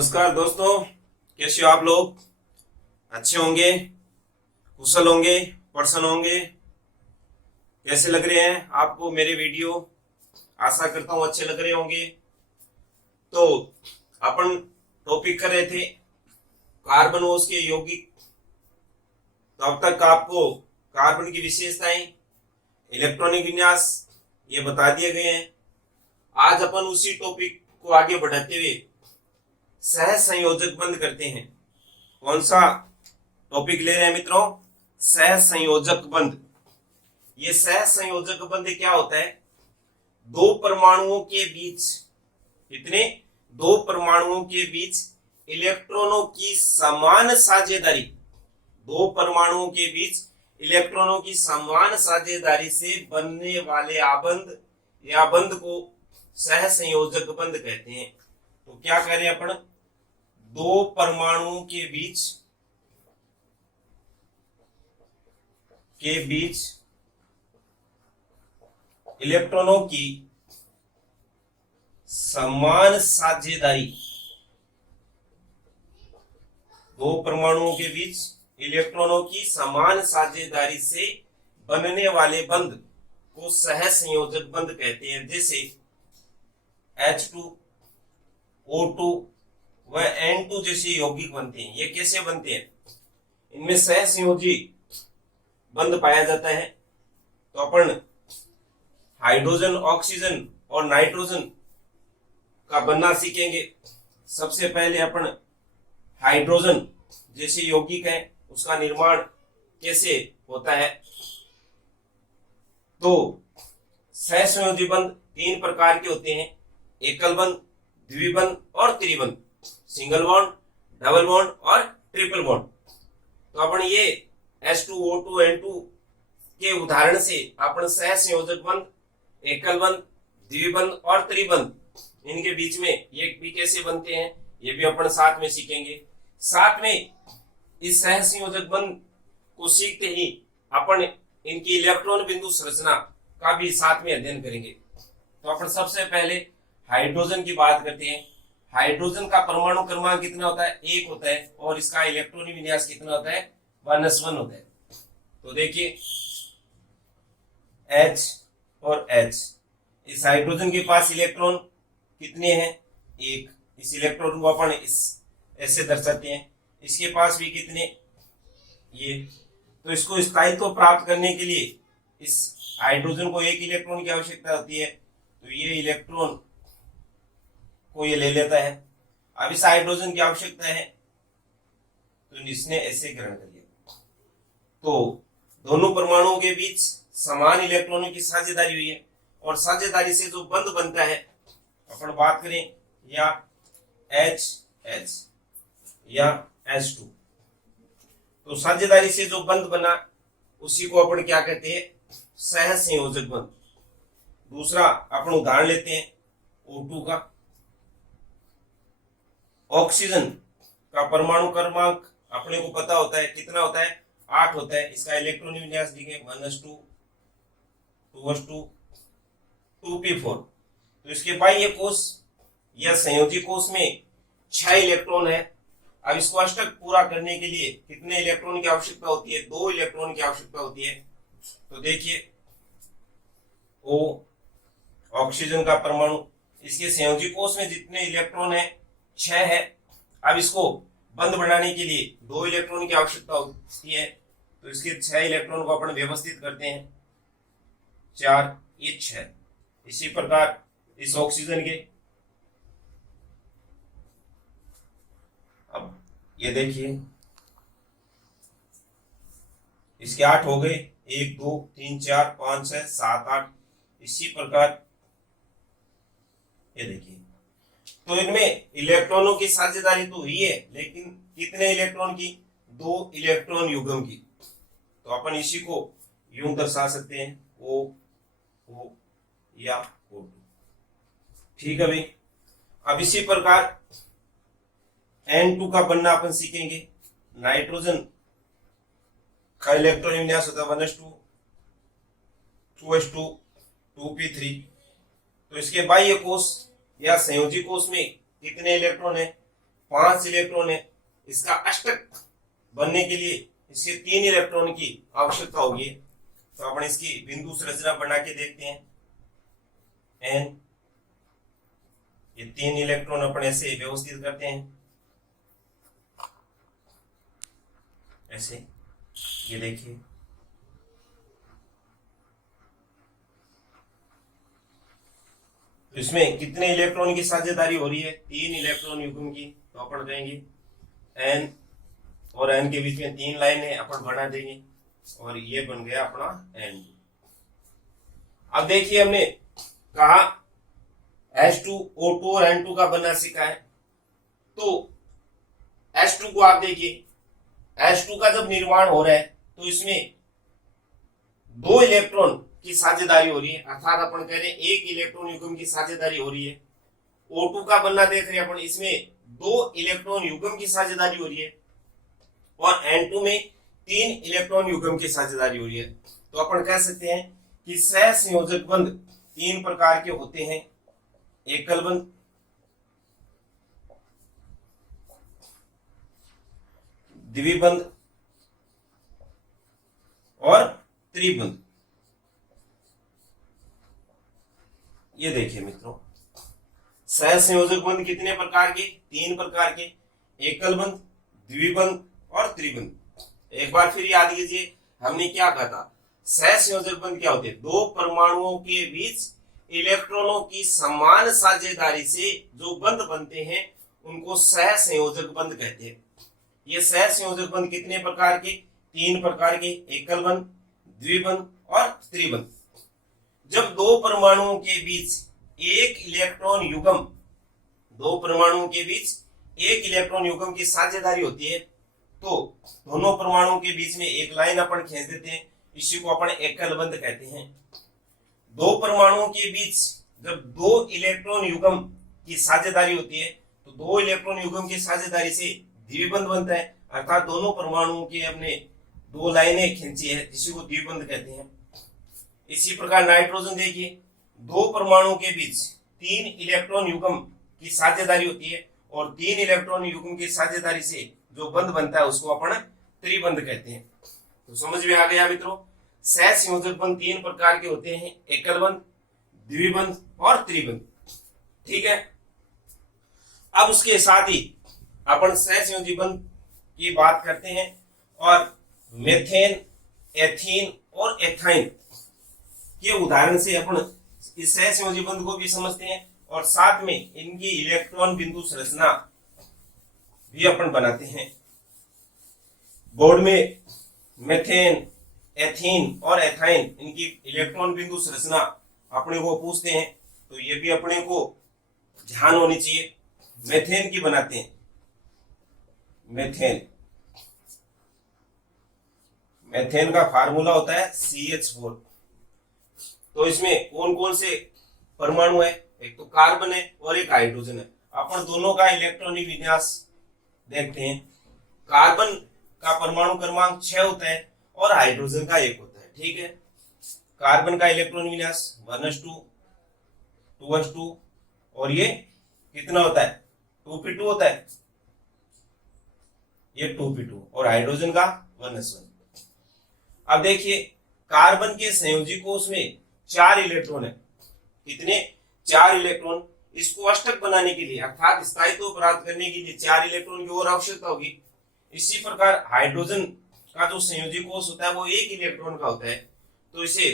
नमस्कार दोस्तों, कैसे हो आप लोग? अच्छे होंगे, कुशल होंगे, प्रसन्न होंगे। कैसे लग रहे हैं आपको मेरे वीडियो? आशा करता हूं अच्छे लग रहे होंगे। तो अपन टॉपिक कर रहे थे कार्बन और उसके यौगिक। तो अब तक आपको कार्बन की विशेषताएं, इलेक्ट्रॉनिक विन्यास ये बता दिए गए हैं। आज अपन उसी टॉपिक को आगे बढ़ाते हुए सह संयोजक बंध करते हैं। कौन सा टॉपिक ले रहे हैं मित्रों? सह संयोजक बंध। ये सह संयोजक बंध क्या होता है? दो परमाणुओं के बीच, कितने? दो परमाणुओं के बीच इलेक्ट्रॉनों की समान साझेदारी। दो परमाणुओं के बीच इलेक्ट्रॉनों की समान साझेदारी से बनने वाले आबंध या बंध को सह संयोजक बंध कहते हैं। तो क्या कह रहे हैं अपन? दो परमाणुओं के बीच इलेक्ट्रॉनों की समान साझेदारी। दो परमाणुओं के बीच इलेक्ट्रॉनों की समान साझेदारी से बनने वाले बंध को सह संयोजक बंध कहते हैं। जैसे H2O2 व N2 जैसे यौगिक बनते हैं। ये कैसे बनते हैं? इनमें सह संयोजी बंध पाया जाता है। तो अपन हाइड्रोजन, ऑक्सीजन और नाइट्रोजन का बनना सीखेंगे। सबसे पहले अपन हाइड्रोजन जैसे यौगिक है उसका निर्माण कैसे होता है। तो सह संयोजी बंध तीन प्रकार के होते हैं: एकल बंध, द्विबंध और त्रिबंध। सिंगल बॉन्ड, डबल बॉन्ड और ट्रिपल बॉन्ड। तो अपन ये H2O2 N2 के उदाहरण से अपन सह संयोजक बंध, एकल बंध, द्विबंध और त्रिबंध, इनके बीच में ये भी कैसे बनते हैं ये भी अपन साथ में सीखेंगे। साथ में इस सह संयोजक बंध को सीखते ही अपन इनकी इलेक्ट्रॉन बिंदु संरचना का भी साथ में अध्ययन करेंगे। तो अपन सबसे पहले हाइड्रोजन की बात करते हैं। हाइड्रोजन का परमाणु क्रमांक कितना होता है? 1 होता है। और इसका इलेक्ट्रॉनिक विन्यास कितना होता है? 1s1 होता है। तो देखिए H और H, इस हाइड्रोजन के पास इलेक्ट्रॉन कितने हैं? 1। इस इलेक्ट्रॉन को अपन इस ऐसे दर्शाते हैं। इसके पास भी कितने? ये। तो इसको स्थायित्व प्राप्त करने के लिए इस हाइड्रोजन को 1 इलेक्ट्रॉन की आवश्यकता होती है। तो ये इलेक्ट्रॉन को ये ले लेता है। अब इस हाइड्रोजन की आवश्यकता है तो इसने ऐसे ग्रहण कर लिया। तो दोनों परमाणुओं के बीच समान इलेक्ट्रॉनों की साझेदारी हुई है। और साझेदारी से जो बंध बनता है, अपन बात करें या HH या H2, तो साझेदारी से जो बंध बना उसी को अपन क्या कहते हैं? सह संयोजक बंध। दूसरा अपन उदाहरण लेते हैं O2 का। ऑक्सीजन का परमाणु क्रमांक अपने को पता होता है, कितना होता है? 8 होता है। इसका इलेक्ट्रॉनिक विन्यास लिखें 1s2 2s2 2p4। तो इसके बाह्य कोश या संयोजी कोश में 6 इलेक्ट्रॉन है। अब इसको अष्टक पूरा करने के लिए कितने इलेक्ट्रॉन की आवश्यकता होती है? 2 इलेक्ट्रॉन की आवश्यकता होती है। तो देखिए O, ऑक्सीजन का परमाणु, इसके संयोजी कोश में जितने इलेक्ट्रॉन है 6 है। अब इसको बंध बनाने के लिए 2 इलेक्ट्रॉन की आवश्यकता होती है। तो इसके 6 इलेक्ट्रॉन को अपन व्यवस्थित करते हैं, 4 ये 6। इसी प्रकार इस ऑक्सीजन के, अब ये देखिए इसके 8 हो गए, 1 2 3 4 5 6 7 8। इसी प्रकार ये देखिए, तो इनमें इलेक्ट्रॉनों की साझेदारी तो हुई है, लेकिन कितने इलेक्ट्रॉन की? 2 इलेक्ट्रॉन युग्म की। तो अपन इसी को यूं दर्शा सकते हैं O या O2। ठीक है भाई। अब इसी प्रकार N2 का बनना अपन सीखेंगे। नाइट्रोजन का इलेक्ट्रॉन विन्यास होता है 1s2 2s2 2p3। तो इसके बाह्य कोश या संयोजी कोश में कितने इलेक्ट्रॉन है? 5 इलेक्ट्रॉन है, इसका अष्टक बनने के लिए इसके 3 इलेक्ट्रॉन की आवश्यकता होगी। तो अपन इसकी बिंदु संरचना बना के देखते हैं। एन, ये 3 इलेक्ट्रॉन अपन ऐसे व्यवस्थित करते हैं, ऐसे, ये देखिए। तो इसमें कितने इलेक्ट्रॉन की साझेदारी हो रही है? 3 इलेक्ट्रॉन युग्म की। तो अपन कहेंगे एन और एन के बीच में 3 लाइनें अपन बना देंगे और ये बन गया अपना एन। अब देखिए हमने कहा H2O2 और N2 का बनना सीखा है। तो H2 को आप देखिए, H2 का जब निर्माण हो रहा है तो इसमें 2 इलेक्ट्रॉन की साझेदारी हो रही है, अर्थात अपन कह रहे हैं 1 इलेक्ट्रॉन युग्म की साझेदारी हो रही है। O2 का बनना देख रहे हैं अपन, इसमें 2 इलेक्ट्रॉन युग्म की साझेदारी हो रही है और N2 में 3 इलेक्ट्रॉन युग्म की साझेदारी हो रही है। तो अपन कह सकते हैं कि सहसंयोजक बंध 3 प्रकार के होते हैं, एकल बंध, द्विबंध और त्रिबंध। ये देखिए मित्रों, सहसंयोजक बंध कितने प्रकार के? 3 प्रकार के, एकल बंध, द्विबंध और त्रिबंध। एक बार फिर याद कीजिए, हमने क्या कहा था? सहसंयोजक बंध क्या होते हैं? 2 परमाणुओं के बीच इलेक्ट्रॉनों की समान साझेदारी से जो बंध बनते हैं उनको सहसंयोजक बंध कहते हैं। ये सहसंयोजक बंध कितने प्रकार के? 3 प्रकार के, एकल बंध, द्विबंध और त्रिबंध। जब 2 परमाणुओं के बीच एक इलेक्ट्रॉन युग्म, 2 परमाणुओं के बीच एक इलेक्ट्रॉन युग्म की साझेदारी होती है तो दोनों परमाणुओं के बीच में एक लाइन अपन खींच देते हैं, इसी को अपन एकल बंध कहते हैं। 2 परमाणुओं के बीच जब 2 इलेक्ट्रॉन युग्म की साझेदारी होती है तो 2 इलेक्ट्रॉन युग्म की साझेदारी से द्विबंध बनता है, अर्थात दोनों परमाणुओं की हमने 2 लाइनें खींची है, जिसी को द्विबंध कहते हैं। इसी प्रकार नाइट्रोजन देखिए, 2 परमाणुओं के बीच 3 इलेक्ट्रॉन युग्म की साझेदारी होती है और 3 इलेक्ट्रॉन युग्म की साझेदारी से जो बंध बनता है उसको अपन त्रिबंध कहते हैं। तो समझ में आ गया मित्रों, सहसंयोजक बंध 3 प्रकार के होते हैं, एकल बंध, द्विबंध और त्रिबंध। ठीक है, अब उसके साथ ही अपन सहसंयोजी बंध की बात करते हैं और मेथेन, एथीन और एथाइन के उदाहरण से अपन इस सहसंयोजी बंध को भी समझते हैं और साथ में इनकी इलेक्ट्रॉन बिंदु संरचना भी अपन बनाते हैं। बोर्ड में मेथेन, एथीन और एथाइन इनकी इलेक्ट्रॉन बिंदु संरचना अपने को पूछते हैं, तो ये भी अपने को ध्यान होनी चाहिए। मेथेन की बनाते हैं, मेथेन, मेथेन का फार्मूला होता है CH4। तो इसमें कौन कौन से परमाणु है? एक तो कार्बन है और एक हाइड्रोजन है। अपन दोनों का इलेक्ट्रॉनिक विन्यास देखते हैं। कार्बन का परमाणु क्रमांक 6 होता है और हाइड्रोजन का 1 होता है। ठीक है, कार्बन का इलेक्ट्रॉन विन्यास 1s2, 2s2 और ये कितना होता है? 2p2 होता है, ये 2p2 और हाइड्रोजन का 1s1। अब देखिए, कार्बन के संयोजी कोष में 4 इलेक्ट्रॉन है। कितने? 4 इलेक्ट्रॉन। इसको अष्टक बनाने के लिए अर्थात स्थायित्व प्राप्त करने के लिए 4 इलेक्ट्रॉन की और आवश्यकता होगी। इसी प्रकार हाइड्रोजन का जो संयोजी कोष होता है वो 1 इलेक्ट्रॉन का होता है, तो इसे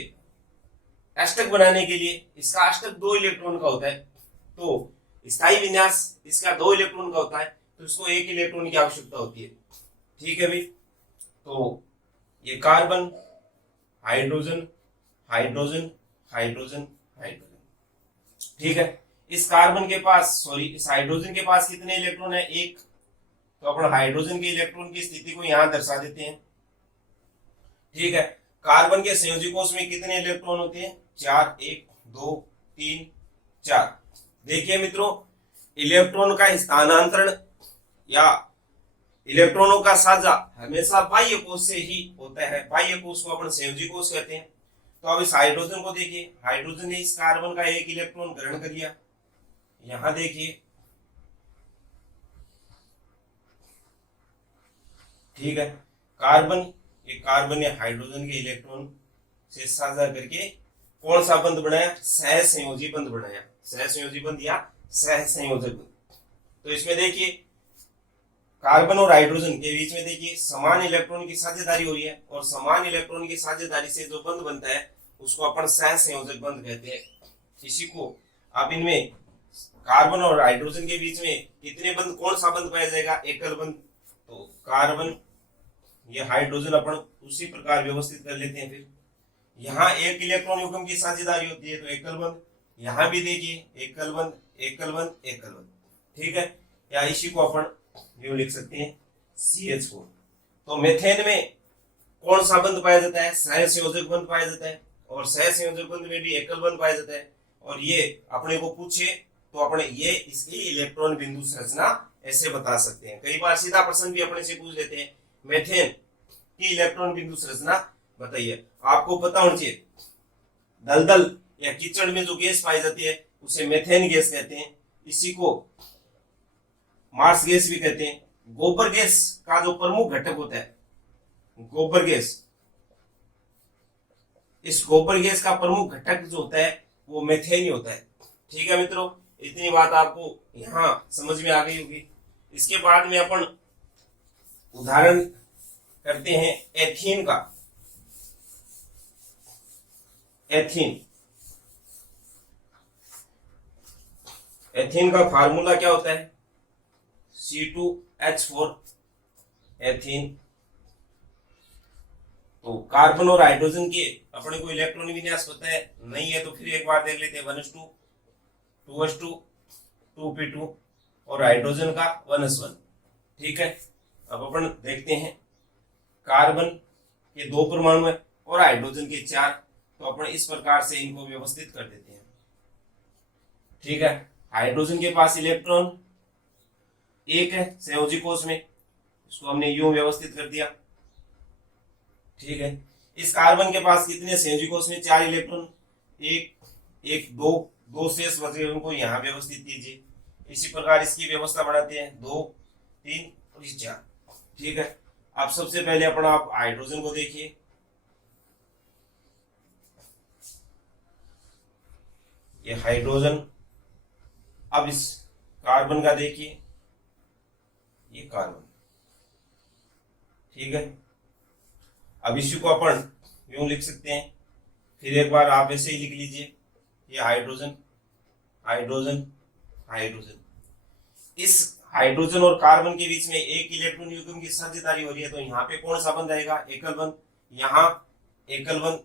अष्टक बनाने के लिए इसका अष्टक 2 इलेक्ट्रॉन का होता है। तो स्थायी विन्यास इसका 2 इलेक्ट्रॉन का होता है, तो इसको 1 इलेक्ट्रॉन की आवश्यकता होती है। ठीक है भाई, तो ये carbon, hydrogen, hydrogen, hydrogen, hydrogen. ठीक है, इस कार्बन के पास, सॉरी इस हाइड्रोजन के पास कितने इलेक्ट्रॉन है? 1। तो अपन हाइड्रोजन के इलेक्ट्रॉन की स्थिति को यहां दर्शा देते हैं। ठीक है, कार्बन के संयोजी कोष में कितने इलेक्ट्रॉन होते हैं? 4, 1, 2, 3, 4। देखिए मित्रों, इलेक्ट्रॉन का स्थानांतरण या इलेक्ट्रॉनों का साझा हमेशा बाह्य कोष से ही होता है। बाह्य कोष को अपन संयोजी कोष कहते हैं। तो अब इस हाइड्रोजन को देखिए, हाइड्रोजन ने इस कार्बन का 1 इलेक्ट्रॉन ग्रहण कर लिया। यहां देखिए ठीक है। कार्बन, ये कार्बन या हाइड्रोजन के इलेक्ट्रॉन से साझा करके कौन सा बंध बनाया? सहसंयोजी बंध बनाया, सहसंयोजी बंध या सहसंयोजक बंध। तो इसमें देखिए कार्बन और हाइड्रोजन के बीच में देखिए समान इलेक्ट्रॉन की साझेदारी हो रही है, और समान इलेक्ट्रॉन की साझेदारी से जो बंध बनता है उसको अपन सहसंयोजक बंध कहते हैं। इसी को आप इनमें कार्बन और हाइड्रोजन के बीच में कितने बंध, कौन सा बंध पाया जाएगा? एकल बंध। तो कार्बन या हाइड्रोजन अपन उसी प्रकार व्यवस्थित कर लेते हैं। फिर यहाँ एक इलेक्ट्रॉन युग्म की साझेदारी होती है तो एकल बंध, यहाँ भी देखिए एकल बंध, एकल बंध, एकल बंध, ठीक है। या इसी को अपन यूं लिख सकते हैं CH4। तो मेथेन में कौन सा बंध पाया जाता है? सहसंयोजक बंध पाया जाता है, और सहसंयोजक बंध में भी एकल बंध पाया जाता है। और ये अपने को पूछे तो अपने ये इसकी इलेक्ट्रॉन बिंदु संरचना ऐसे बता सकते हैं। कई बार सीधा प्रश्न भी अपने से पूछ लेते हैं, मेथेन की इलेक्ट्रॉन बिंदु संरचना बताइए। आपको पता होना चाहिए दलदल या कीचड़ में जो गैस पाई जाती है उसे मेथेन गैस कहते हैं। इसी को मार्स गैस भी कहते हैं। गोबर गैस का जो प्रमुख घटक होता है गोबर गैस, इस गोबर गैस का प्रमुख घटक जो होता है वो मेथेन ही होता है। ठीक है मित्रों, इतनी बात आपको यहां समझ में आ गई होगी। इसके बाद में अपन उदाहरण करते हैं एथीन का। एथीन, एथीन का फार्मूला क्या होता है? C2H4 ethene. तो कार्बन और हाइड्रोजन के अपने को इलेक्ट्रॉन विन्यास पता है? नहीं है तो फिर एक बार देख लेते हैं 1s2 2s2 2p2 और हाइड्रोजन का 1s1। ठीक है, अब अपन देखते हैं कार्बन के 2 परमाणु है और हाइड्रोजन के 4, तो अपन इस प्रकार से इनको व्यवस्थित कर देते हैं। ठीक है, हाइड्रोजन के पास इलेक्ट्रॉन 1 है संयोजी कोष में, इसको हमने यूं व्यवस्थित कर दिया। ठीक है, इस कार्बन के पास कितने संयोजी कोष में? 4 इलेक्ट्रॉन, 1 2 शेष बचे उनको यहां व्यवस्थित कीजिए। इसी प्रकार इसकी व्यवस्था बढ़ाते हैं 2 3 और 4। ठीक है, अब सबसे पहले अपन आप हाइड्रोजन को देखिए। ये हाइड्रोजन, अब इस कार्बन का देखिए, ये कार्बन। ठीक है, अब इसी को अपन यूं लिख सकते हैं, फिर एक बार आप ऐसे ही लिख लीजिए, ये हाइड्रोजन हाइड्रोजन हाइड्रोजन। इस हाइड्रोजन और कार्बन के बीच में एक इलेक्ट्रॉन युग्म की साझेदारी हो रही है, तो यहाँ पे कौन सा बंध आएगा? एकल बंध। यहाँ एकल बंध,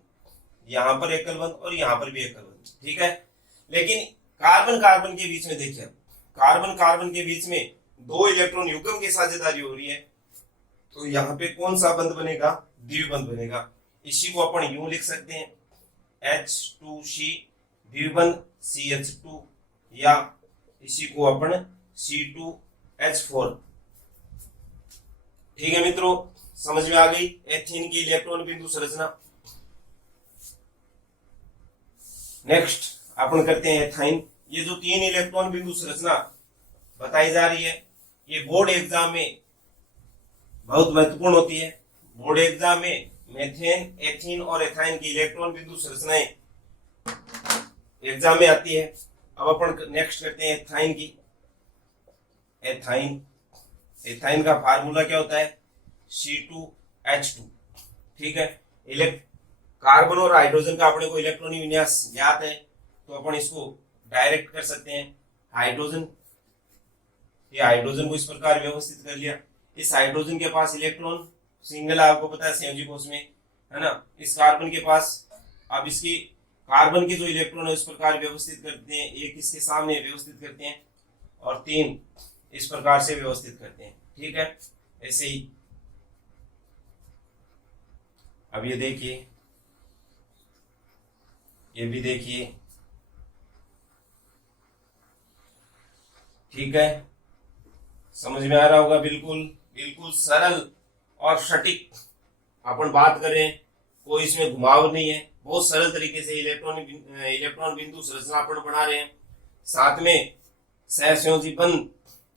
यहाँ पर एकल बंध और यहाँ पर भी एकल बंध। ठीक है, लेकिन कार्बन कार्बन के बीच में देखिए, कार्बन कार्बन के बीच में 2 इलेक्ट्रॉन युग्म की साझेदारी हो रही है, तो यहाँ पे कौन सा बंध बनेगा? द्विबंध बनेगा। इसी को अपन यूं लिख सकते हैं H2C द्विबंध CH2, या इसी को अपन C2H4। ठीक है मित्रों, समझ में आ गई एथीन की इलेक्ट्रॉन बिंदु संरचना। नेक्स्ट अपन करते हैं एथाइन। ये जो 3 इलेक्ट्रॉन बिंदु संरचना बताई जा रही है, ये बोर्ड एग्जाम में बहुत महत्वपूर्ण होती है। बोर्ड एग्जाम में मेथेन, एथीन और एथाइन की इलेक्ट्रॉन बिंदु संरचनाएं एग्जाम में आती है। अब अपन नेक्स्ट करते हैं एथाइन की। एथाइन, एथाइन का फार्मूला क्या होता है? C2H2। ठीक है, कार्बन और हाइड्रोजन का अपने को इलेक्ट्रॉन विन्यास ज्ञात है, तो अपन इसको डायरेक्ट कर सकते हैं। हाइड्रोजन, ये हाइड्रोजन को इस प्रकार व्यवस्थित कर लिया। इस हाइड्रोजन के पास इलेक्ट्रॉन सिंगल है, आपको पता है संयोजी कोष में, है ना। इस कार्बन के पास, अब इसकी कार्बन की जो इलेक्ट्रॉन है इस प्रकार व्यवस्थित करते हैं, 1 इसके सामने व्यवस्थित करते हैं और 3 इस प्रकार से व्यवस्थित करते हैं। ठीक है, ऐसे ही अब ये देखिए, ये भी देखिए। ठीक है, समझ में आ रहा होगा। बिल्कुल बिल्कुल सरल और सटीक अपन बात करें, कोई इसमें घुमाव नहीं है। बहुत सरल तरीके से इलेक्ट्रॉन बिंदु संरचना अपन बना रहे हैं। साथ में सहसंयोजी बंध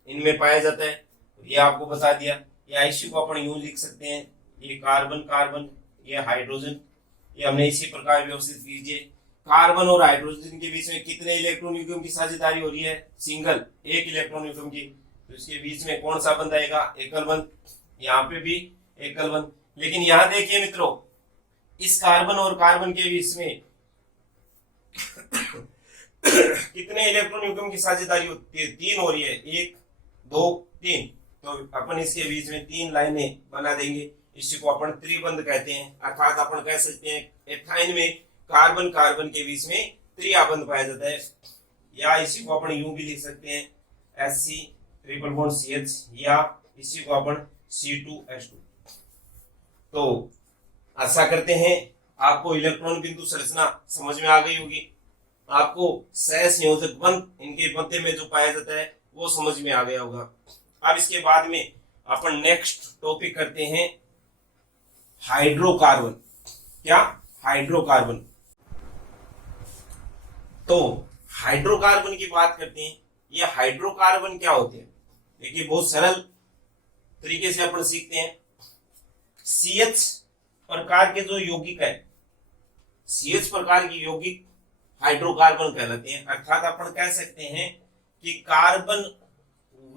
इनमें पाया जाता है, ये आपको बता दिया। या इसी को अपन यूं लिख सकते हैं, ये कार्बन कार्बन, ये हाइड्रोजन, ये हमने इसी प्रकार व्यवस्थित कीजिए। कार्बन और हाइड्रोजन के बीच में कितने इलेक्ट्रॉन युग्म की साझेदारी हो रही है? सिंगल, एक इलेक्ट्रॉन युग्म की। तो इसके बीच में कौन सा बंध आएगा? एकल बंध। यहाँ पे भी एकल बंध। लेकिन यहाँ देखिए मित्रों, इस कार्बन और कार्बन के बीच में कितने इलेक्ट्रॉन युग्म की साझेदारी होती है? 3 हो रही है, 1 2 3। तो अपन इसके बीच में 3 लाइनें बना देंगे, इसी को अपन त्रिबंध कहते हैं। अर्थात अपन कह सकते हैं एथाइन में कार्बन कार्बन के बीच में त्रिआबंध पाया जाता है, या इसी को अपन यूं भी लिख सकते हैं Sc ट्रिपल बॉन्ड CH, या इसी को अपन C2H2। तो आशा करते हैं आपको इलेक्ट्रॉन बिंदु संरचना समझ में आ गई होगी, आपको सहसंयोजक बंध इनके मध्य में जो पाया जाता है वो समझ में आ गया होगा। अब इसके बाद में अपन नेक्स्ट टॉपिक करते हैं हाइड्रोकार्बन। क्या? हाइड्रोकार्बन। तो हाइड्रोकार्बन की बात करते हैं। ये हाइड्रोकार्बन क्या होते हैं? देखिए बहुत सरल तरीके से अपन सीखते हैं। CH प्रकार के जो यौगिक है, CH प्रकार की यौगिक हाइड्रोकार्बन कहलाते हैं। अर्थात अपन कह सकते हैं कि कार्बन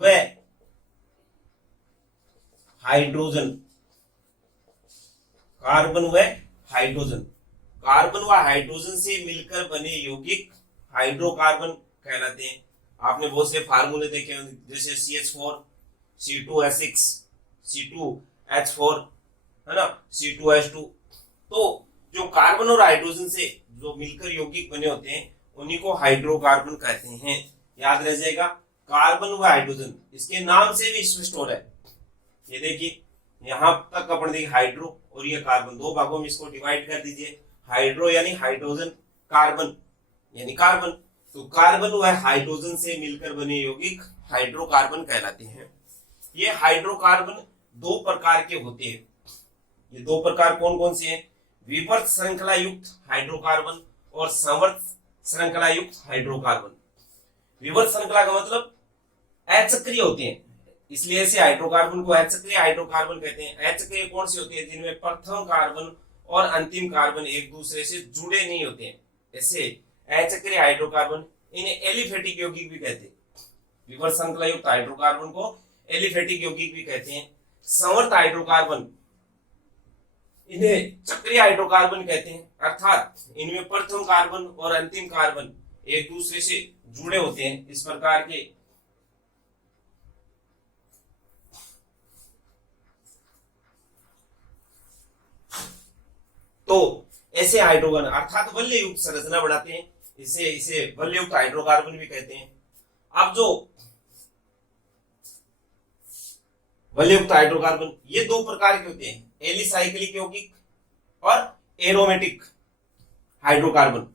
व हाइड्रोजन, कार्बन व हाइड्रोजन, कार्बन व हाइड्रोजन से मिलकर बने यौगिक हाइड्रोकार्बन कहलाते हैं। आपने बहुत से फार्मूले देखे होंगे, जैसे CH4, C2H6, C2H4, है ना, C2H2। तो जो कार्बन और हाइड्रोजन से जो मिलकर यौगिक बने होते हैं उन्हीं को हाइड्रोकार्बन कहते हैं। याद रह जाएगा, कार्बन व हाइड्रोजन, इसके नाम से भी स्पष्ट हो रहा है। ये देखिए यहां तक अपन देखिए हाइड्रो और ये कार्बन, 2 भागों में इसको डिवाइड कर दीजिए। हाइड्रो यानी हाइड्रोजन, कार्बन यानी कार्बन। तो कार्बन व हाइड्रोजन से मिलकर बने यौगिक हाइड्रोकार्बन कहलाते हैं। ये हाइड्रोकार्बन 2 प्रकार के होते हैं। ये 2 प्रकार कौन कौन से हैं? विवर्त श्रृंखला युक्त हाइड्रोकार्बन और संवर्त श्रृंखला युक्त हाइड्रोकार्बन। विवर्त श्रृंखला का मतलब अचक्रीय होते हैं, इसलिए ऐसे हाइड्रोकार्बन को अचक्रीय हाइड्रोकार्बन कहते हैं। अचक्रीय कौन सी होती है? जिनमें प्रथम कार्बन और अंतिम कार्बन एक दूसरे से जुड़े नहीं होते हैं, ऐसे अचक्रीय हाइड्रोकार्बन। इन्हें एलिफेटिक यौगिक भी कहते हैं। विवर्त श्रृंखला युक्त हाइड्रोकार्बन को एलिफेटिक यौगिक भी कहते हैं। संवर्त हाइड्रोकार्बन, इन्हें चक्रीय हाइड्रोकार्बन कहते हैं। अर्थात इनमें प्रथम कार्बन और अंतिम कार्बन एक दूसरे से जुड़े होते हैं। इस प्रकार के तो ऐसे हाइड्रोकार्बन अर्थात वलय युक्त संरचना बनाते हैं, इसे वलय युक्त हाइड्रोकार्बन भी कहते हैं। अब जो वलय युक्त हाइड्रोकार्बन ये 2 प्रकार के होते हैं, एलिसाइक्लिक यौगिक और एरोमेटिक हाइड्रोकार्बन।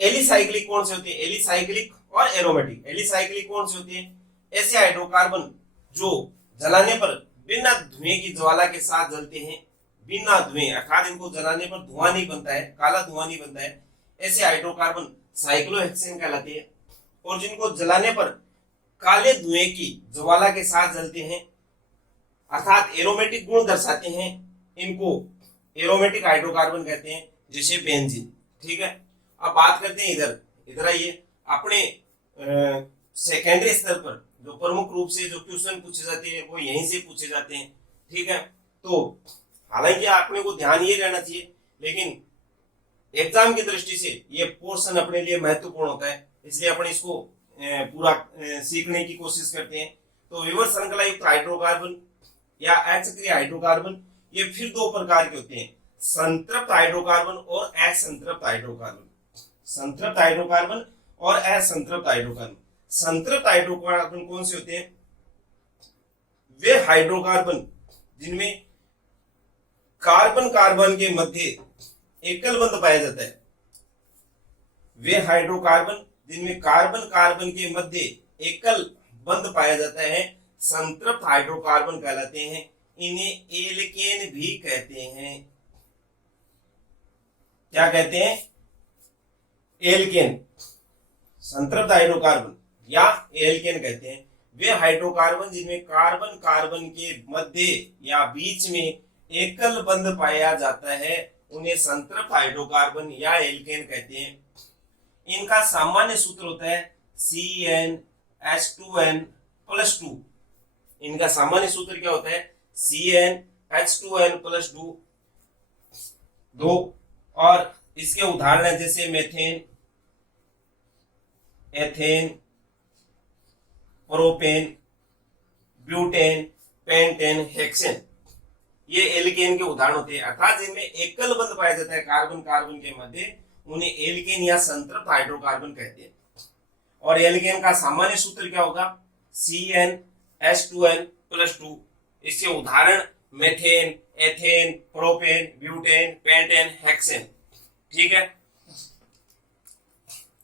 एलिसाइक्लिक कौन से होते हैं? एलिसाइक्लिक और एरोमेटिक। एलिसाइक्लिक कौन से होते हैं? ऐसे हाइड्रोकार्बन जो जलाने पर बिना धुएं की ज्वाला के साथ जलते हैं, बिना धुएं, अर्थात इनको जलाने पर धुआं नहीं बनता है, काला धुआं नहीं बनता है, ऐसे हाइड्रोकार्बन साइक्लोहेक्सेन कहलाते हैं। और जिनको जलाने पर काले धुएं की ज्वाला के साथ जलते हैं, अर्थात एरोमेटिक गुण दर्शाते हैं, इनको एरोमेटिक हाइड्रोकार्बन कहते हैं, जैसे बेंजीन। ठीक है, अब बात करते हैं इधर आइए, अपने सेकेंडरी स्तर पर जो प्रमुख रूप से जो क्वेश्चन पूछे जाते हैं वो यहीं से पूछे जाते हैं। ठीक है, तो हालांकि अपने को ध्यान ये रहना चाहिए, लेकिन एग्जाम की दृष्टि से ये पोर्शन अपने लिए महत्वपूर्ण होता है, इसलिए अपन इसको पूरा सीखने की कोशिश करते हैं। तो विवर्त श्रृंखला युक्त हाइड्रोकार्बन या अचक्रीय हाइड्रोकार्बन ये फिर 2 प्रकार के होते हैं, संतृप्त हाइड्रोकार्बन और असंतृप्त हाइड्रोकार्बन। संतृप्त हाइड्रोकार्बन और असंतृप्त हाइड्रोकार्बन। संतृप्त हाइड्रोकार्बन कौन से होते हैं? वे हाइड्रोकार्बन जिनमें कार्बन कार्बन के मध्य एकल बंध पाया जाता है। वे हाइड्रोकार्बन जिनमें कार्बन कार्बन के मध्य एकल बंध पाया जाता है संतृप्त हाइड्रोकार्बन कहलाते हैं। इन्हें एल्केन भी कहते हैं। क्या कहते हैं? एल्केन। संतृप्त हाइड्रोकार्बन या एल्केन कहते हैं। वे हाइड्रोकार्बन जिनमें कार्बन कार्बन के मध्य या बीच में एकल बंध पाया जाता है उन्हें संतृप्त हाइड्रोकार्बन या एल्केन कहते हैं। इनका सामान्य सूत्र होता है CnH2n+2। इनका सामान्य सूत्र क्या होता है? CnH2n+2। दो और इसके उदाहरण है जैसे methane, ethane, propane, butane, pentane, hexane. ये एल्केन के उदाहरण होते हैं, अर्थात जिनमें एकल बंध पाया जाता है कार्बन कार्बन के मध्य उन्हें एल्केन या संतृप्त हाइड्रोकार्बन कहते हैं। और एल्केन का सामान्य सूत्र क्या होगा? CnH2n+2। इसके उदाहरण methane, ethane, propane, butane, pentane, hexane. ठीक है,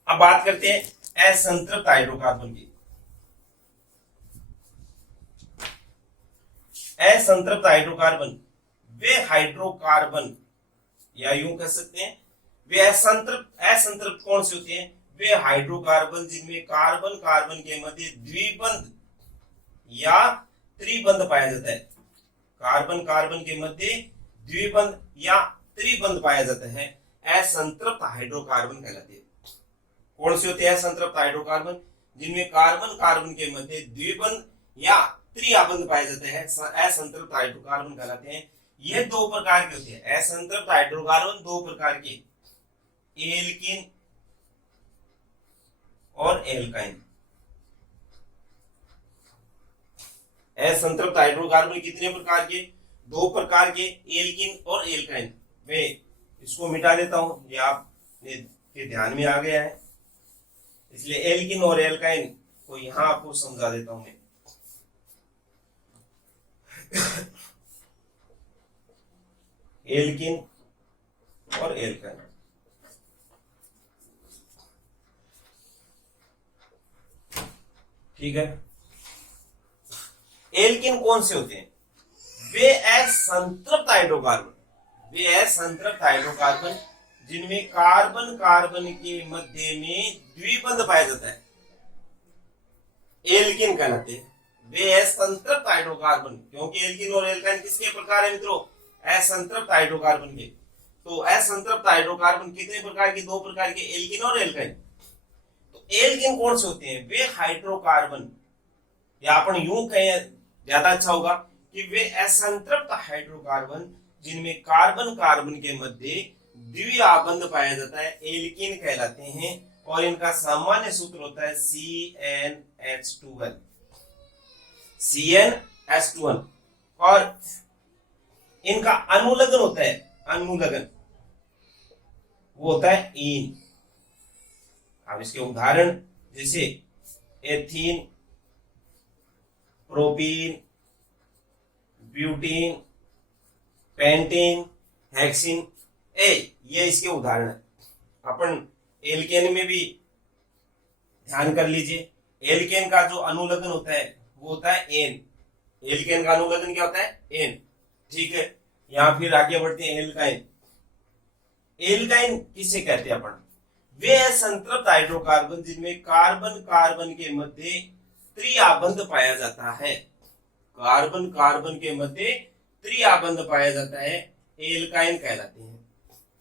अब बात करते हैं असंतृप्त हाइड्रोकार्बन की। असंतृप्त हाइड्रोकार्बन वे हाइड्रोकार्बन, या यूं कह सकते हैं वे असंतृप्त कौन से होते हैं? वे हाइड्रोकार्बन जिनमें कार्बन कार्बन के मध्य द्विबंध या त्रिबंध पाया जाता है। कार्बन कार्बन के मध्य द्विबंध या त्रिबंध पाया जाता है, असंतृप्त हाइड्रोकार्बन कहलाते हैं। कौन से होते हैं असंतृप्त हाइड्रोकार्बन? जिनमें कार्बन कार्बन के मध्य द्विबंध या त्रिबंध पाया जाता है, असंतृप्त हाइड्रोकार्बन कहलाते हैं। ये दो प्रकार के होते हैं असंतृप्त हाइड्रोकार्बन, दो प्रकार के, एल्कीन और एल्काइन। असंतृप्त हाइड्रोकार्बन कितने प्रकार के? दो प्रकार के, एल्कीन और एल्काइन। मैं इसको मिटा देता हूं, ये आपके ध्यान में आ गया है, इसलिए एल्कीन और एल्काइन को यहां आपको समझा देता हूं मैं। एल्कीन और एल्काइन, ठीक है। एल्कीन कौन से होते हैं? वे असंतृप्त हाइड्रोकार्बन, वे असंतृप्त हाइड्रोकार्बन जिनमें कार्बन कार्बन के मध्य में द्विबंध पाया जाता है, एल्कीन कहलाते हैं। वे असंतृप्त हाइड्रोकार्बन, क्योंकि एल्कीन और एल्काइन किसके प्रकार है मित्रों? असंतृप्त हाइड्रोकार्बन के। तो असंतृप्त हाइड्रोकार्बन कितने प्रकार के? दो प्रकार के, एल्कीन और एल्काइन। तो एल्कीन कौन से होते हैं? वे हाइड्रोकार्बन, या अपन यूं कहें ज्यादा अच्छा होगा कि वे असंतृप्त हाइड्रोकार्बन जिनमें कार्बन कार्बन के मध्य द्विबंध पाया जाता है, एल्कीन कहलाते हैं। और इनका सामान्य सूत्र होता है CnH2n, CnH2n। और इनका अनुलग्न होता है, अनुलग्न वो होता है इन। अब इसके उदाहरण जैसे ethene, propene, butene, pentene, hexene, ये इसके उदाहरण है। अपन एल्केन में भी ध्यान कर लीजिए, एल्केन का जो अनुलग्न होता है वो होता है एन। एल्केन का अनुलग्न क्या होता है? एन, ठीक है। यहां फिर आगे बढ़ते हैं एल्काइन। एल्काइन किसे कहते हैं अपन? वे असंतृप्त हाइड्रोकार्बन जिनमें कार्बन कार्बन के मध्य त्रिबंध पाया जाता है, कार्बन कार्बन के मध्य त्रिबंध पाया जाता है, एल्काइन कहलाते हैं।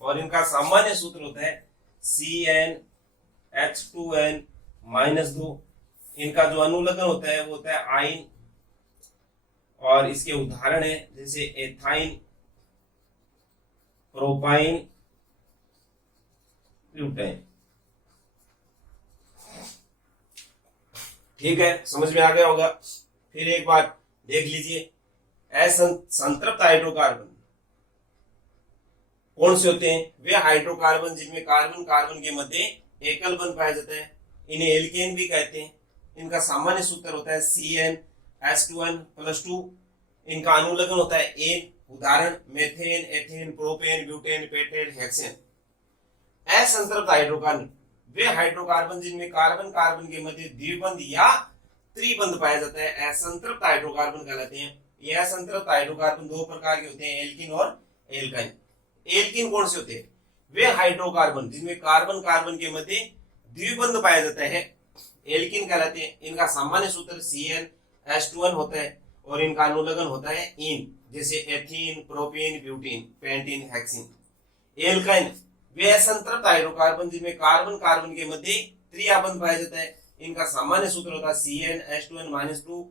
और इनका सामान्य सूत्र होता है CnH2n-2। इनका जो अनुलग्न होता है वो होता है आइन। और इसके उदाहरण है जैसे एथाइन, प्रोपाइन, ब्यूटेन। ठीक है, समझ में आ गया होगा। फिर एक बार देख लीजिए, असंतृप्त हाइड्रोकार्बन कौन से होते हैं? वे हाइड्रोकार्बन जिनमें कार्बन कार्बन के मध्य एकल बंध पाया जाता है, इन्हें एल्केन भी कहते हैं। इनका सामान्य सूत्र होता है CnH2n+2। इनका अनुलग्न होता है एन। उदाहरण methane, ethane, propane, butane, pentane, hexane. असंतृप्त हाइड्रोकार्बन वे हाइड्रोकार्बन जिनमें कार्बन कार्बन के मध्य द्विबंध या त्रिबंध पाया जाता है, असंतृप्त हाइड्रोकार्बन कहलाते हैं। ये असंतृप्त हाइड्रोकार्बन दो प्रकार के होते हैं, एल्कीन और एल्काइन। एल्कीन कौन से होते हैं? वे हाइड्रोकार्बन जिनमें कार्बन कार्बन के मध्य द्विबंध पाया जाता है, एल्किन कहलाते हैं। इनका सामान्य सूत्र CnH2n होता है और इनका अनुलग्न होता है इन, जैसे ethene, propene, butene, pentene, hexene. Alkyne वे असंतृप्त हाइड्रोकार्बन जिनमें कार्बन कार्बन के मध्य त्रिआबंध पाया जाता है। इनका सामान्य सूत्र होता है CnH2n-2,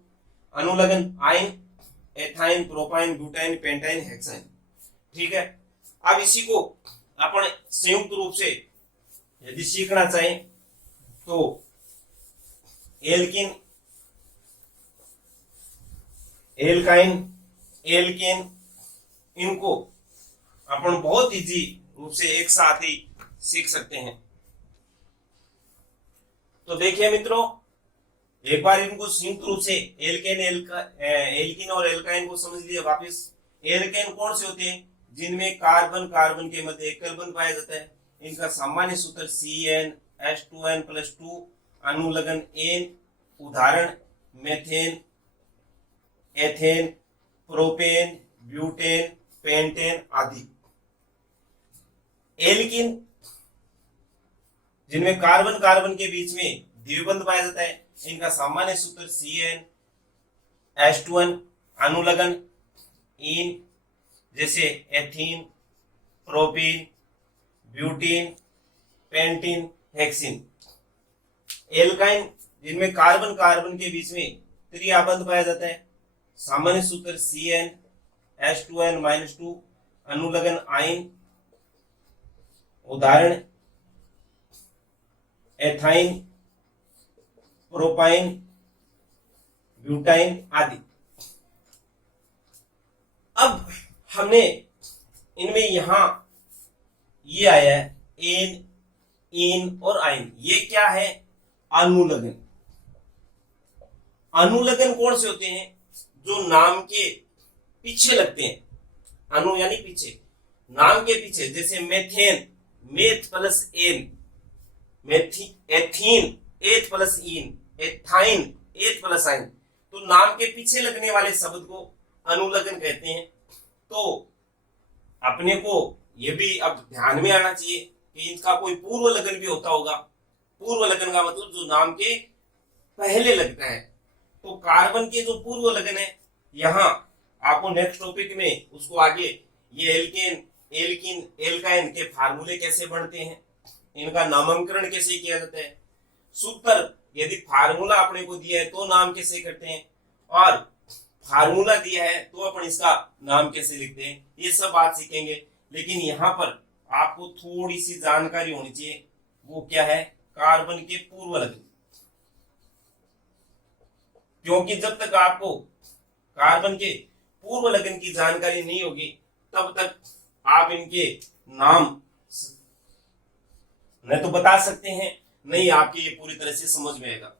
अनुलग्न आइन, ethyne, propyne, butyne, pentyne, hexyne. ठीक है, अब इसी को अपन संयुक्त रूप से यदि सीखना चाहें तो एल्किन, एल्काइन, एल्केन, इनको अपन बहुत इजी रूप से एक साथ ही सीख सकते हैं। तो देखिए मित्रों, एक बार इनको संयुक्त रूप से एल्किन और एल्काइन को समझ लिया वापिस। एल्केन कौन से होते हैं? जिनमें कार्बन कार्बन के मध्य एकल बंध पाया जाता है। इनका सामान्य सूत्र CnH2n+2, अनुलग्न एन। उदाहरण methane, ethane, propane, butane, pentane आदि। एल्किन जिनमें कार्बन कार्बन के बीच में द्विबंध पाया जाता है। इनका सामान्य सूत्र CnH2n, अनुलग्न इन, जैसे ethene, propene, butene, pentene, hexene. Alkyne जिनमें कार्बन कार्बन के बीच में त्रिआबंध पाया जाता है। सामान्य सूत्र CnH2n-2, अनुलग्न आइन। उदाहरण एथाइन, प्रोपाइन, ब्यूटाइन आदि। अब हमने इनमें यहां ये आया है एन, इन और आइन। ये क्या है? अनुलग्न। अनुलग्न कौन से होते हैं? जो नाम के पीछे लगते हैं। अनु यानी पीछे, नाम के पीछे, जैसे methane, meth plus ane, ethene, eth plus ene, ethyne, eth plus yne. तो नाम के पीछे लगने वाले शब्द को अनुलग्न कहते हैं। तो अपने को यह भी अब ध्यान में आना चाहिए कि इनका कोई पूर्व लगन भी होता होगा। पूर्व लगन का मतलब जो नाम के पहले लगता है। तो कार्बन के जो पूर्व लगन है, यहां आपको नेक्स्ट टॉपिक में उसको आगे ये एल्केन, एल्किन, एल्काइन के फार्मूले कैसे बनते हैं, इनका नामकरण कैसे किया जाता है, सूत्र यदि फार्मूला अपने को दिया है तो नाम कैसे करते हैं, और फार्मूला दिया है तो अपन इसका नाम कैसे लिखते हैं, ये सब बात सीखेंगे। लेकिन यहाँ पर आपको थोड़ी सी जानकारी होनी चाहिए, वो क्या है? कार्बन के पूर्व लगन। क्योंकि जब तक आपको कार्बन के पूर्व लगन की जानकारी नहीं होगी तब तक आप इनके नाम न तो बता सकते हैं, नहीं आपके ये पूरी तरह से समझ में आएगा।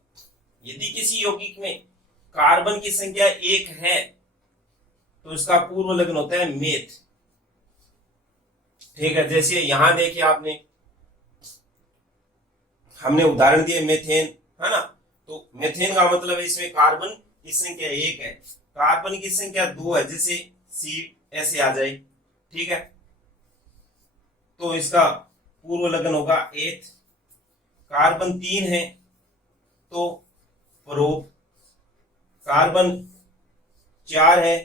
यदि किसी यौगिक में कार्बन की संख्या 1 है तो इसका पूर्व लगन होता है मेथ। ठीक है, जैसे यहां देखिए आपने, हमने उदाहरण दिए मेथेन, है ना। तो मेथेन का मतलब है इसमें कार्बन की संख्या 1 है, कार्बन की संख्या 2 है, जैसे C ऐसे आ जाए। ठीक है, तो इसका पूर्व लगन होगा एथ। कार्बन 3 है तो प्रोप, कार्बन 4 है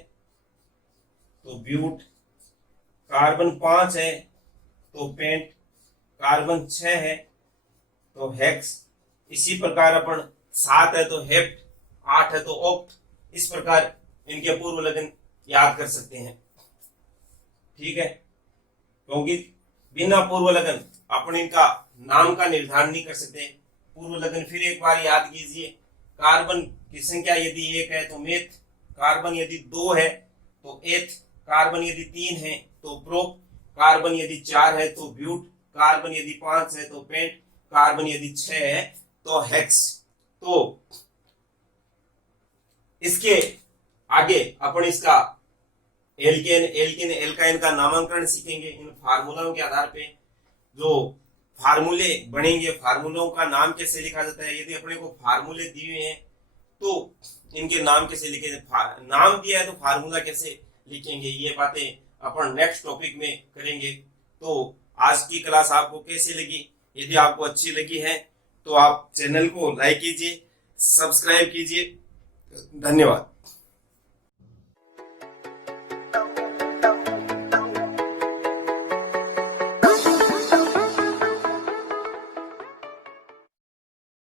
तो ब्यूट, कार्बन 5 है तो पेंट, कार्बन 6 है तो हेक्स। इसी प्रकार अपन 7 है तो हेप्ट, 8 है तो ऑक्ट। इस प्रकार इनके पूर्व लगन याद कर सकते हैं। ठीक है, क्योंकि बिना पूर्व लगन अपन इनका नाम का निर्धारण नहीं कर सकते। पूर्व लगन फिर एक बार याद कीजिए, कार्बन की संख्या यदि 1 है तो मेथ, कार्बन यदि 2 है तो एथ, कार्बन यदि 3 है तो प्रोप, कार्बन यदि 4 है तो ब्यूट, कार्बन यदि 5 है तो पेंट, कार्बन यदि 6 है तो हेक्स। तो इसके आगे अपन इसका एल्केन, एल्किन, एल्काइन का नामकरण सीखेंगे। इन फार्मूलों के आधार पे जो फार्मूले बनेंगे, फार्मूलों का नाम कैसे लिखा जाता है, यदि अपने को फार्मूले दिए हैं तो इनके नाम कैसे लिखे, नाम दिया है तो फार्मूला कैसे लिखेंगे, ये बातें अपन नेक्स्ट टॉपिक में करेंगे। तो आज की क्लास आपको कैसी लगी? यदि आपको अच्छी लगी है तो आप चैनल को लाइक कीजिए, सब्सक्राइब कीजिए। धन्यवाद।